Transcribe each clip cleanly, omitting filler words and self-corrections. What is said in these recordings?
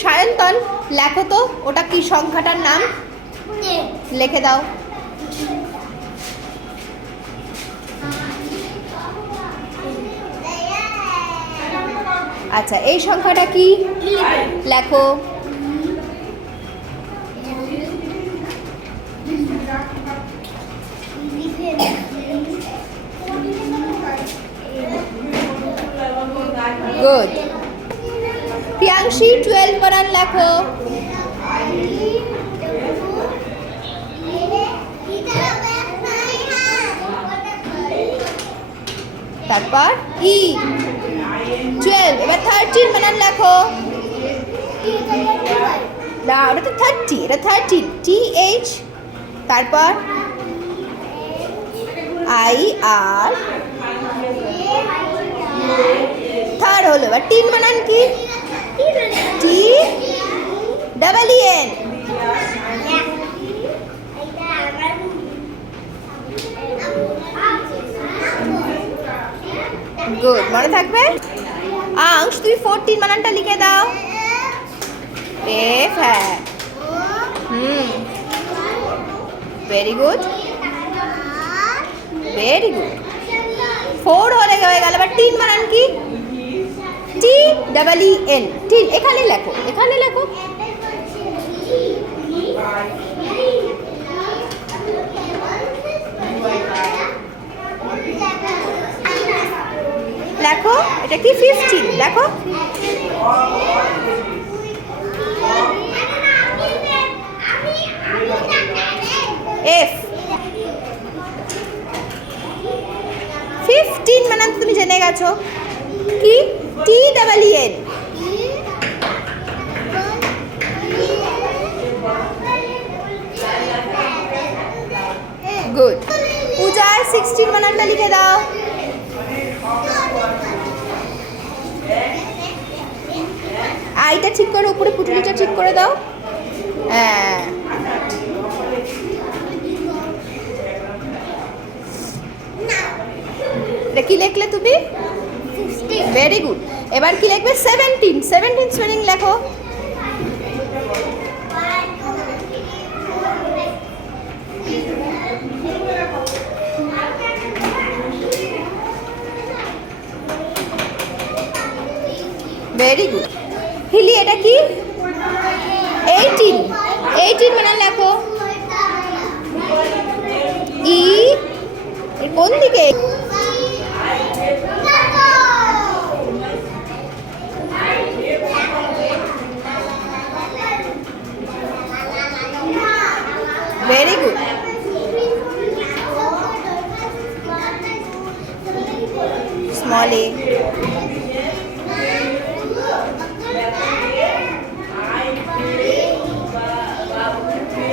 সায়ন্তন লেখো তো ওটা কি সংখ্যাটার নাম, লিখে দাও। আচ্ছা এই সংখ্যাটা কি লেখো। গুড। প্রিয়াংশী 12 বানান লেখো। তারপর ই 12, এবার 13 বানান লেখো। না ওটা তো 30, এটা 13 TH, তারপর IR, থার্ড হলো। এবার 3 বানান কি TEEN। গুড, মনে থাকবে। আংশ তুই 14 বানানটা লিখে দাও। এফ, হ্যাঁ ভেরি গুড ভেরি গুড। 4 হয়ে গেল। এবার 3 বানান কি TEEN। ঠিক, এখানে লেখো, এখানে লেখো। লেখো এটা কি 15 দেখো। F 15 মানে তুমি জেনে গেছো কি TEEN। গুড। পূজার 16 বানানটা লিখে দাও। আইটা ঠিক করে, উপরে পুটুলিটা ঠিক করে দাও। হ্যাঁ এটা কি লিখলে তুমি? Very good. এবার কি লিখবে? 17 স্পেলিং লেখো। Very good. হিলি এটা কি? 18 মানে লেখো। ই এর কোন দিকে? Very good. Small a.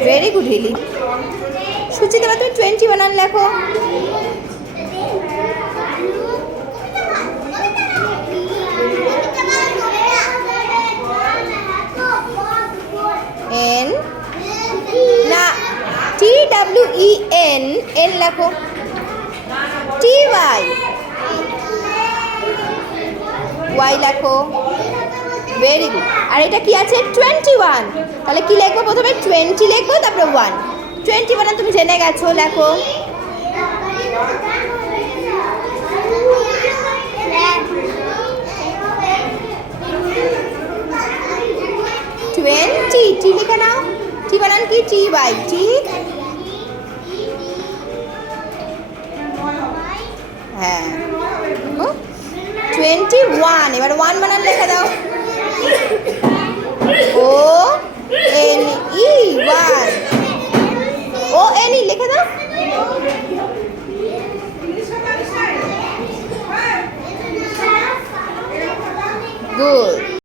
Very good Hili. Suchita তুমি 20 বানান লেখো। এন না TWEN এন লেখো। TY লেখো। Very good. আর এটা কি আছে? 21। তাহলে কি লিখবো? প্রথমে 20 লিখবো, তারপরে 1। 20 বানান তুমি জেনে গেছো, লেখো। 20 টি লিখে নাও। টি বানান কি? TY হ্যাঁ 21। এবার 1 বানান লিখে দাও।